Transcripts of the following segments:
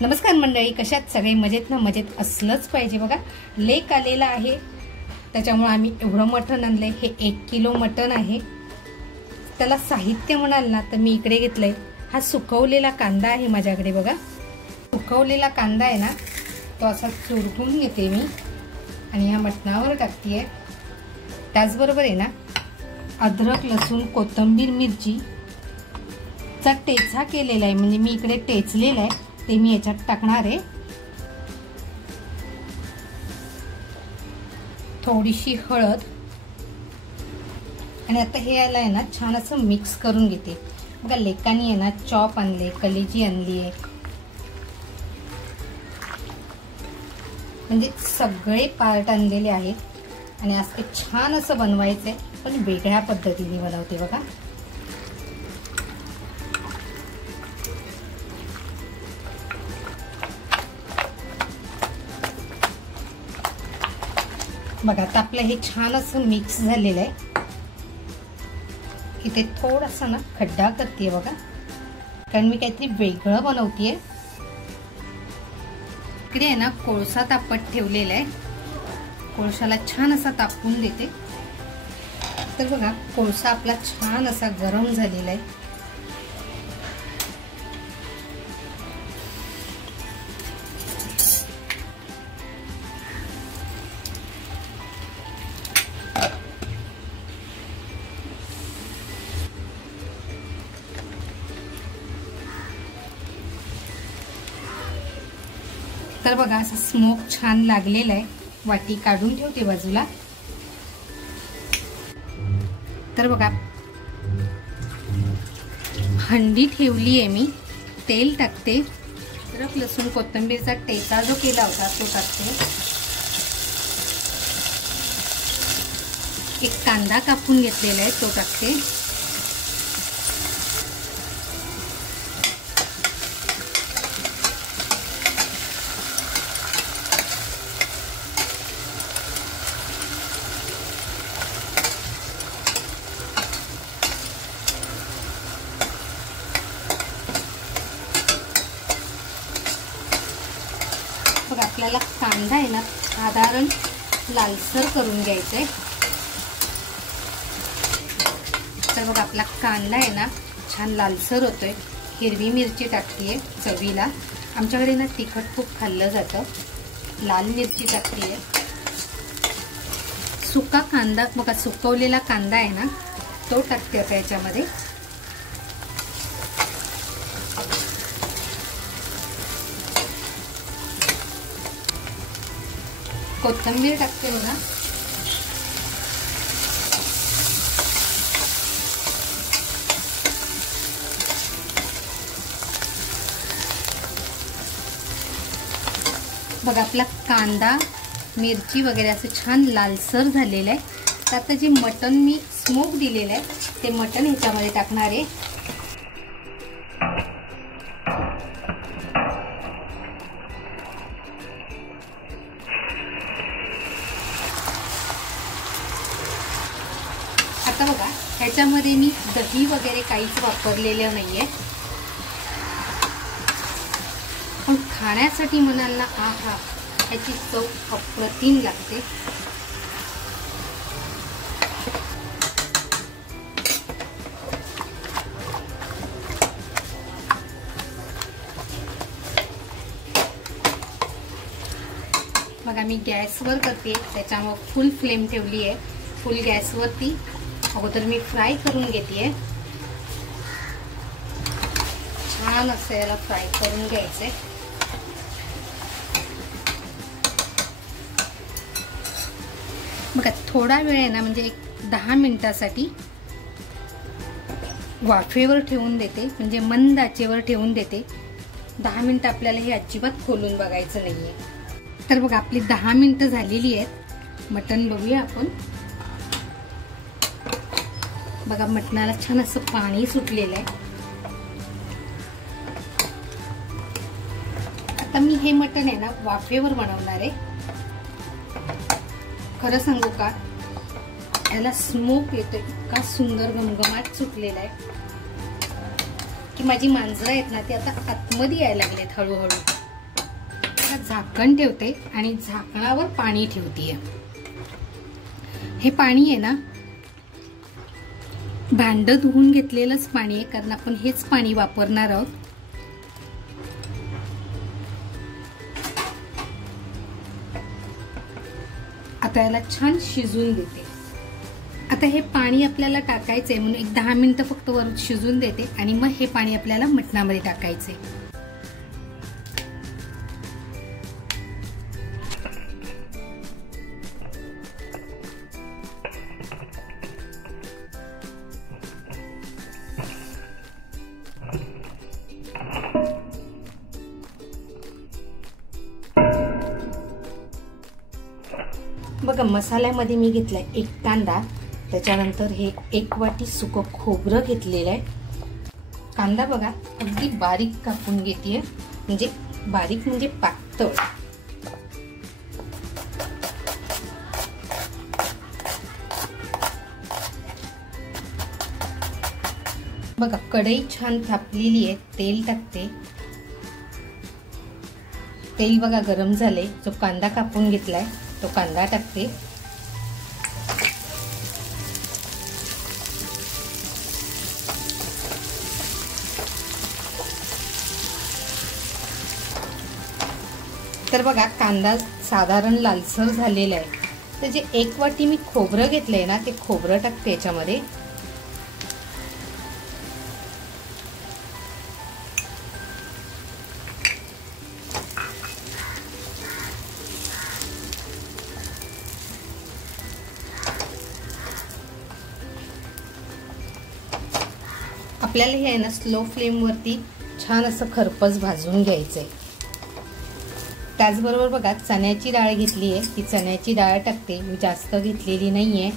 नमस्कार मंडळी, कशात सगळे मजेत ना? मजेत असलंच पाहिजे बघा. लेक आलेला आहे त्याच्यामुळे आम्ही एवढं मटण आणलंय. हे 1 किलो मटण आहे. त्याला साहित्य म्हणाल ना तर मी इकडे घेतलंय हा सुकवलेला कांदा आहे माझ्याकडे बघा. सुकवलेला कांदा आहे ना तो असा चुरगून घेते मी आणि या मटणावर टाकते. त्याचबरोबर आहे ना अद्रक, लसूण, कोथिंबीर, मिरची चा ठेचा केलेला आहे. म्हणजे मी इकडे ठेचलेला आहे ते मी याच्यात टाकणार आहे. थोडीशी हळद आणि आता हे याला आहे ना छान असं मिक्स करून घेते. बघा लेकानी आहे ना चॉप आणले, कलेजी आणली आहे. म्हणजे सगळे पार्ट आणलेले आहेत आणि असं छान असं बनवायचंय, पण वेगळ्या पद्धतीने बनवते बघा. बघा आता आपलं हे छान असं मिक्स झालेलं आहे. इथे थोडासा ना खड्डा करते बघा, कारण मी काहीतरी वेगळं बनवतेय. इकडे आहे ना कोळसा तापत ठेवलेला आहे. कोळशाला छान असा तापवून देते. तर बघा कोळसा आपला छान असा गरम झालेला आहे. तर बघा असं स्मोक छान लागलेला आहे. वाटी काढून ठेवते बाजूला. तर बघा हंडी ठेवली आहे मी. तेल टाकते. अद्रक, लसूण, कोथिंबीरचा ठेचा जो केला होता तो टाकते. एक कांदा कापून घेतलेला आहे तो टाकते. आपल्याला कांदा आहे ना साधारण लालसर करून घ्यायचा आहे. तर बघा आपला कांदा आहे ना छान लालसर होतोय. हिरवी मिरची टाकतीये चवीला. आमच्याकडे ना तिखट खूप खाल्लं जातं. लाल मिरची टाकतीये. सुका कांदा बघा, सुकवलेला कांदा आहे ना तो टाकते आता याच्यामध्ये. कोथिंबीर टाकते बघा. बघा आपला कांदा, मिरची वगैरे असं छान लालसर झालेलं आहे. तर आता जे मटण मी स्मोक दिलेलं आहे ते मटण ह्याच्यामध्ये टाकणार आहे. आता बघा ह्याच्यामध्ये मी दही वगैरे काहीच वापरलेलं नाहीये, पण खाण्यासाठी म्हणाल ना आहा ह्याची चव अप्रतिम लागते. बघा मी गॅसवर करते त्याच्यामुळे फुल फ्लेम ठेवली आहे. फुल गॅसवरती अगोदर मी फ्राय करून घेते. छान असं याला फ्राय करून घ्यायचंय. बघा थोडा वेळ आहे ना म्हणजे एक 10 मिनिटासाठी वाफेवर ठेवून देते. म्हणजे मंद आचेवर ठेवून देते. 10 मिनिटं आपल्याला हे अजिबात खोलून बघायचं नाहीये. तर बघा आपली 10 मिनिटं झालेली आहेत. मटण बघूया आपण. बघा मटणाला छान असं पाणी सुटलेलं आहे. आता मी हे मटण आहे ना वाफेवर बनवणार आहे. खरं सांगू का याला स्मोक येतो. इतका सुंदर घमघमाट सुटलेला आहे. की माझी मांजरं आहेत ना ती आता आतमध्ये यायला लागलेत हळूहळू. झाकण ठेवते आणि झाकणावर पाणी ठेवते. हे पाणी आहे ना भांड धुवून घेतलेलंच पाणी आहे, कारण आपण हेच पाणी वापरणार आहोत. आता याला छान शिजून देते. आता हे पाणी आपल्याला टाकायचंय म्हणून एक 10 मिनिटं फक्त वर शिजून देते आणि मग हे पाणी आपल्याला मटणामध्ये टाकायचंय. बघा मसाल्यामध्ये मी घेतलाय 1 कांदा, त्याच्यानंतर हे 1 वाटी सुकं खोबरं घेतलेलं आहे. कांदा बघा अगदी बारीक कापून घेतेय, म्हणजे बारीक म्हणजे पातळ. बघा कढई छान तापलेली आहे, तेल टाकते. तेल बघा गरम झाले. जो कांदा कापून घेतलाय तो कांदा टाकते. तर बघा कांदा साधारण लालसर झालेला आहे. तर जे 1 वाटी मी खोबरं घेतलंय ना ते खोबरं टाकते याच्यामध्ये. आपल्याला हे आहे ना स्लो फ्लेम वरती छान असं खरपूस भाजून घ्यायचंय. त्याचबरोबर बघा चण्याची डाळ घेतली आहे, ती चण्याची डाळ टाकते. मी जास्त घेतलेली नाहीये,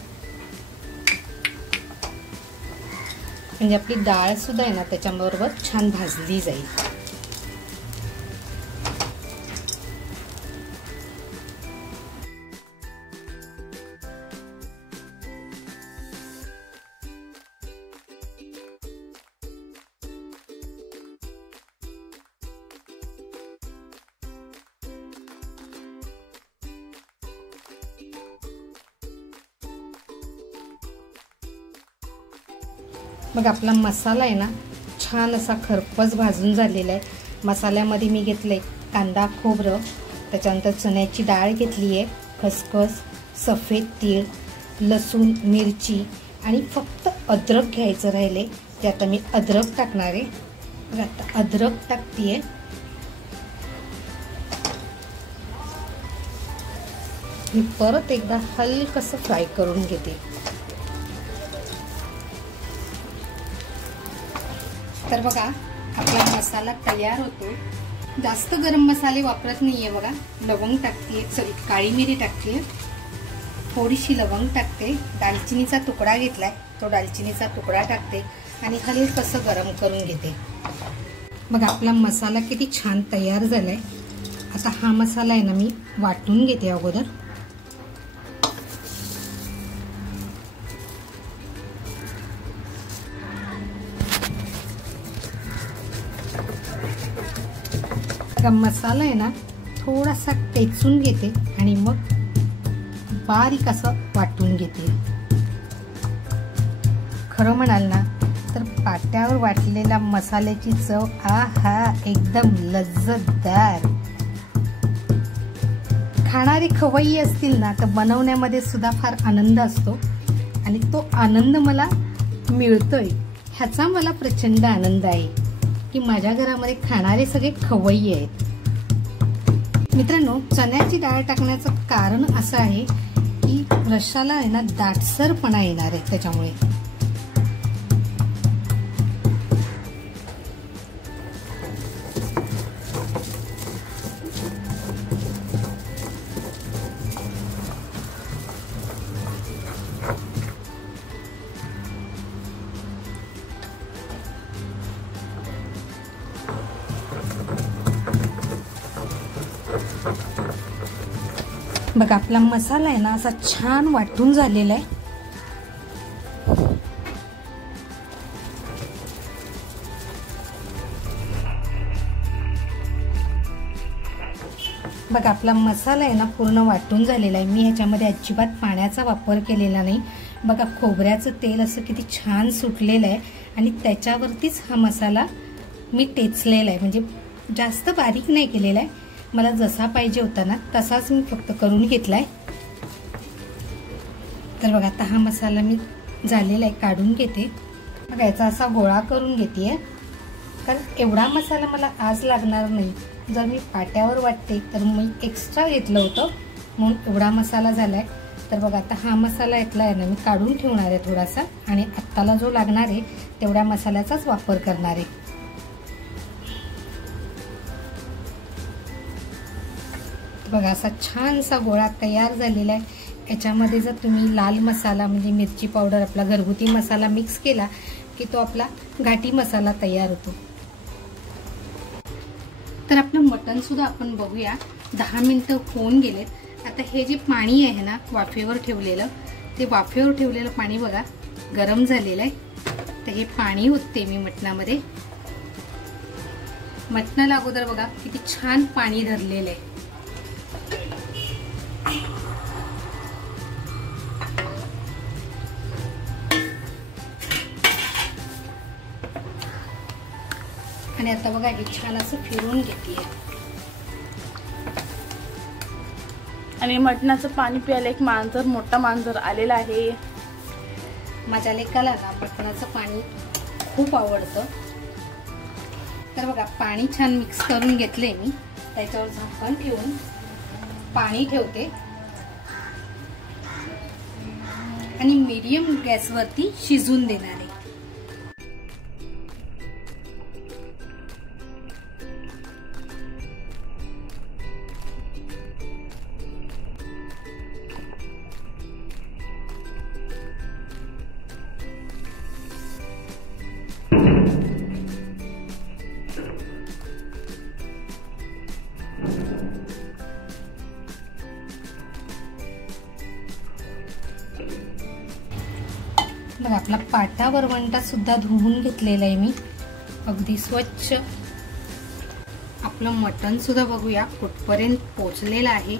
म्हणजे आपली डाळ सुद्धा आहे ना त्याच्याबरोबर छान भाजली जाईल. मग आपला मसाला आहे ना छान असा खरपूस भाजून झालेला आहे. मसाल्यामध्ये मी घेतले कांदा खोबरं, त्याच्यानंतर चण्याची डाळ घेतली आहे, खसखस, सफेद तीळ, लसूण, मिरची आणि फक्त अद्रक घ्यायचं राहिले. ते आता मी अद्रक टाकणार आहे. मग आता अद्रक टाकतेय. मी परत एकदा हलकसं फ्राय करून घेते. तर बघा आपला मसाला तयार होतो. जास्त गरम मसाले वापरत नाहीये. बघा लवंग टाकते, सॉरी काळी मिरी टाकते, थोडीशी लवंग टाकते, दालचिनीचा तुकडा घेतलाय तो दालचिनीचा तुकडा टाकते आणि हलकसं गरम करून घेते. बघा आपला मसाला किती छान तयार झालाय. आता हा मसाला आहे ना मी वाटून घेते अगोदर. मसाला आहे ना थोडासा टेचून घेते आणि मग बारीक असं वाटून घेते. खरं म्हणाल ना तर पाट्यावर वाटलेल्या मसाल्याची चव आहा एकदम लज्जतदार. खाणारे खवय्ये असतील ना तर बनवण्यामध्ये सुद्धा फार आनंद असतो आणि तो आनंद मला मिळतोय ह्याचा मला प्रचंड आनंद आहे की माझ्या घरामध्ये खाणारे सगळे खवय्ये आहेत. मित्रांनो चण्याची डाळ टाकण्याचं कारण असं आहे की रश्शाला आहे ना दाटसरपणा येणार आहे त्याच्यामुळे. बघा आपला मसाला आहे ना असा छान वाटून झालेला आहे. बघा आपला मसाला आहे ना पूर्ण वाटून झालेला आहे। मी ह्याच्यामध्ये अजिबात पाण्याचा वापर केलेला नाही। बघा खोबऱ्याचं तेल असं किती छान सुटलेलं आहे आणि त्याच्यावरतीच हा मसाला मी टेचलेला आहे, म्हणजे जास्त बारीक नाही केलेला आहे। मला जसा पाहिजे होता ना तसाच मी फक्त करून घेतलाय। तर बघा आता हा मसाला मी झालेला आहे, काढून घेते। बघा याचा असा गोळा करून घेते, कारण एवढा मसाला मला आज लागणार नाही। जर मी पाट्यावर वाटते तर मी एक्स्ट्रा घेतलं होतं म्हणून एवढा मसाला झालाय। तर बघा आता हा मसाला इथला आहे ना मी काढून ठेवणार आहे थोडासा, आणि आत्ताला जो लागणार आहे तेवढ्या मसाल्याचाच वापर करणार आहे। बघा असा छानसा गोळा तयार झालेला आहे। याच्यामध्ये जर तुम्ही लाल मसाला म्हणजे मिरची पावडर आपला घरगुती मसाला मिक्स केला की तो आपला घाटी मसाला तयार होतो। तर आपलं मटण सुद्धा आपण बघूया, 10 मिनिटं होऊन गेलेत। आता हे जे पाणी आहे ना वाफेवर ठेवलेलं, ते वाफेवर ठेवलेलं पाणी बघा गरम झालेलं आहे। तर हे पाणी ओतते मी मटणामध्ये। मटणाला अगोदर बघा किती छान पाणी धरलेलं आहे। आणि आता बघा हे छान असं फिरून घेतले, आणि मटणाचं पाणी प्यायला एक मांजर, मोठा मांजर आलेला आहे। माझ्या लेकाला ना मटणाचं पाणी खूप आवडतं। तर बघा पाणी छान मिक्स करून घेतले मी, त्याच्यावर झाकण ठेवून पाणी ठेवते आणि मीडियम गॅसवरती शिजून देणार आहे। बघा आपला पाटा वरवंटा सुद्धा धुवून घेतलेला आहे मी अगदी स्वच्छ। आपलं मटण सुद्धा बघूया कुठपर्यंत पोचलेलं आहे।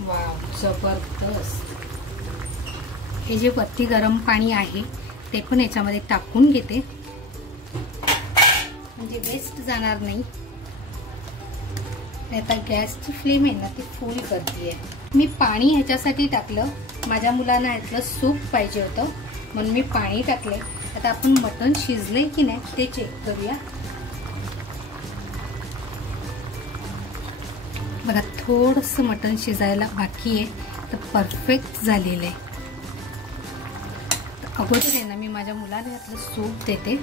वाव जबरदस्त। हे जे वरती गरम पाणी आहे ते पण याच्यामध्ये टाकून घेते, म्हणजे वेस्ट जाणार नाही। आता गॅसची फ्लेम आहे ना ती फुल करते। मी पाणी ह्याच्यासाठी टाकलं, माझ्या मुलांना ह्यातलं सूप पाहिजे होतं म्हणून मी पाणी टाकले। आता आपण मटण शिजले की नाही ते चेक करूया। बघा थोडंसं मटण शिजायला बाकी आहे, तर परफेक्ट झालेलं आहे। अगोदर आहे ना मी माझ्या मुलाला ह्यातलं सूप देते।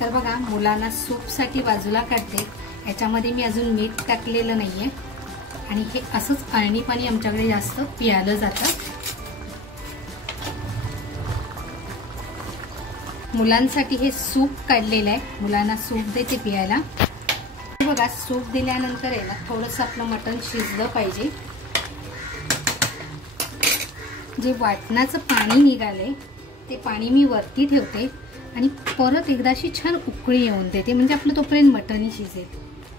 तर बघा मुलांना सूपसाठी बाजूला काढते। याच्यामध्ये मी अजून मीठ टाकलेलं नाहीये, आणि हे असंच अळणी पाणी आमच्याकडे जास्त पियालं जातं। मुलांसाठी हे सूप काढलेलं आहे, मुलांना सूप देते पियायला। बघा सूप दिल्यानंतर आहे ना थोडंसं आपलं मटण शिजलं पाहिजे। जे वाटणाचं पाणी निघाले ते पाणी मी वरती ठेवते आणि परत एकदाशी छान उकळी येऊन देते, म्हणजे आपलं तोपर्यंत मटणही शिजेल।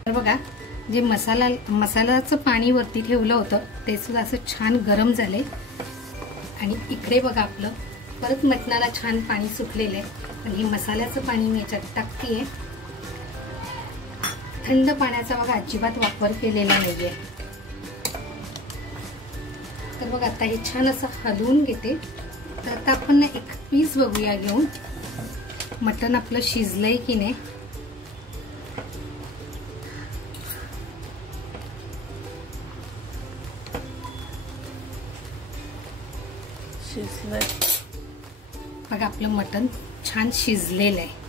तर बघा जे मसाल्याचं पाणी वरती ठेवलं होतं ते सुद्धा असं छान गरम झाले, आणि इकडे बघा आपलं परत मटणाला छान पाणी सुटलेलं आहे। पण हे मसाल्याचं पाणी मी याच्यात टाकतेय। थंड पाण्याचा बघा अजिबात वापर केलेला नाहीये। तर बघा आता हे छान असं हलवून घेते। तर आता आपण ना एक पीस बघूया घेऊन, मटण आपलं शिजलंय की नाही। शिजलंय बघा आपलं मटण छान शिजलेलं आहे।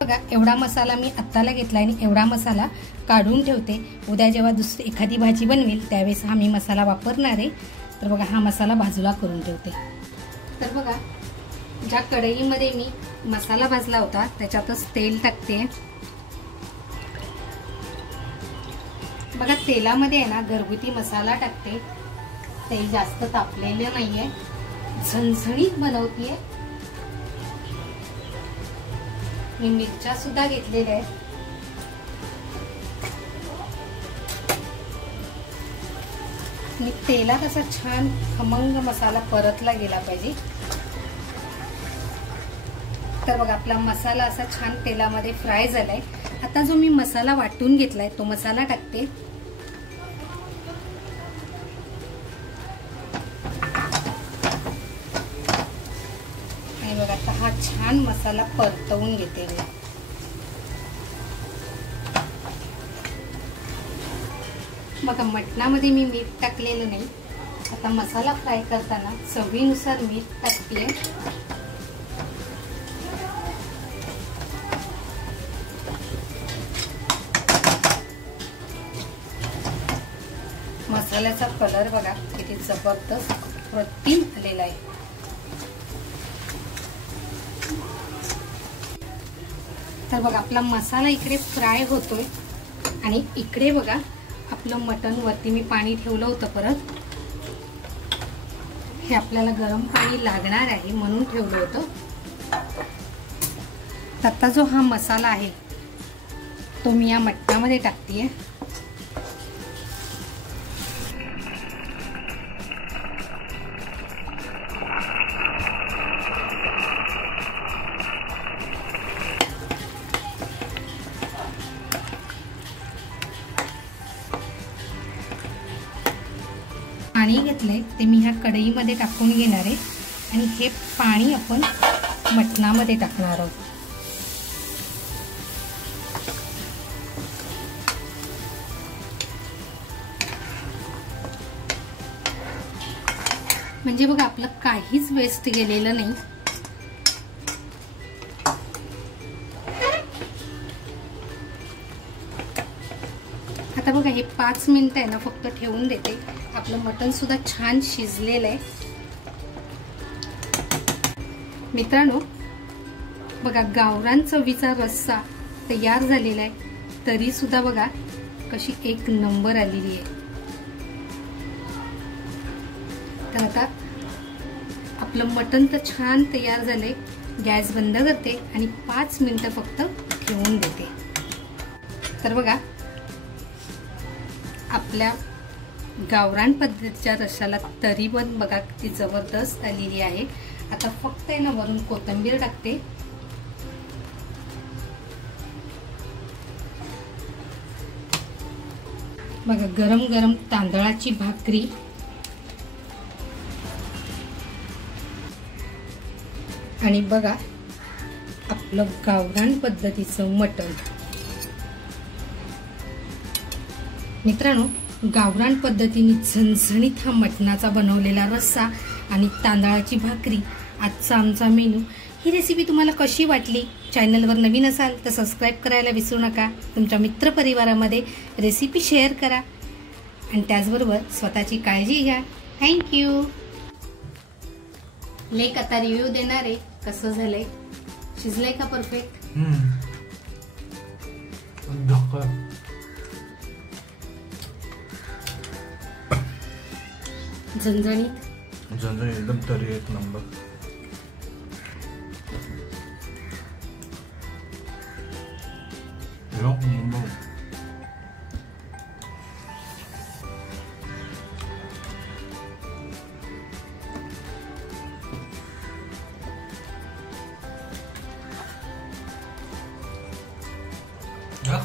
बघा एवढा मसाला मी आत्ताला घेतला आणि एवढा मसाला काढून ठेवते। उद्या जेव्हा दुसरी एखादी भाजी बनवेल त्यावेळेस हा मी मसाला वापरणार आहे। तर बघा हा मसाला बाजूला करून ठेवते। तर बघा ज्या कढईमध्ये मी मसाला भाजला होता त्याच्यातच तेल टाकते। बघा तेलामध्ये आहे ना घरगुती मसाला टाकते, तेल जास्त तापलेलं नाहीये, झणझणीत बनवतेय। मी मिरच्या सुद्धा घेतलेल्या आहेत। आणि तेलात असा छान खमंग मसाला परतला गेला पाहिजे. तर बघा आपला मसाला असा छान तेलामध्ये फ्राय झालाय. आता जो मी मसाला वाटून घेतलाय तो मसाला टाकते. आणि बघा आता हा छान मसाला परतवून घेते. बघा मटणामध्ये मी मीठ टाकलेलं नाही. आता मसाला फ्राय करताना चवीनुसार मीठ टाकते. मसाल्याचा कलर बघा किती जबरदस्त अप्रतिम आलेला आहे. तर बघा आपला मसाला इकडे फ्राय होतोय आणि इकडे बघा आपलं मटण वरती मी पाणी ठेवलं होतं. परत हे आपल्याला गरम पाणी लागणार आहे म्हणून ठेवलं होतं. आता जो हा मसाला आहे तो मी या मटणामध्ये टाकतेय. पाणी घेतलंय ते मी ह्या कढईमध्ये टाकून घेणार आहे आणि हे पाणी आपण मटणामध्ये टाकणार आहोत. म्हणजे बघा आपलं काहीच वेस्ट गेलेलं नाही. आता बघा हे 5 मिनिटं आहे ना फक्त ठेवून देते. आपलं मटण सुद्धा छान शिजलेलं आहे. मित्रांनो बघा गावरान चवीचा रस्सा तयार झालेला आहे. तरी सुद्धा बघा कशी एक नंबर आलेली आहे. तर आता आपलं मटण तर छान तयार झालंय. गॅस बंद करते आणि 5 मिनिटं फक्त ठेवून देते. तर बघा आपल्या गावरान पद्धतीच्या रश्शाला तरी पण बघा किती जबरदस्त आलेली आहे. आता फक्त आहे ना वरून कोथिंबीर टाकते. बघा गरम गरम तांदळाची भाकरी आणि बघा आपलं गावरान पद्धतीचं मटण. मित्रांनो गावरान पद्धतीने झणझणीत हा मटणाचा बनवलेला रस्सा आणि तांदळाची भाकरी आजचा आमचा मेनू. ही रेसिपी तुम्हाला कशी वाटली? चॅनलवर नवीन असाल तर सबस्क्राईब करायला विसरू नका. तुमच्या मित्रपरिवारामध्ये रेसिपी शेअर करा आणि त्याचबरोबर स्वतःची काळजी घ्या. थँक्यू. लेक आता रिव्ह्यू देणार आहे. कसं झालंय? शिजलंय का परफेक्ट? झणझणीत एकदम तरी एक नंबर. Ja,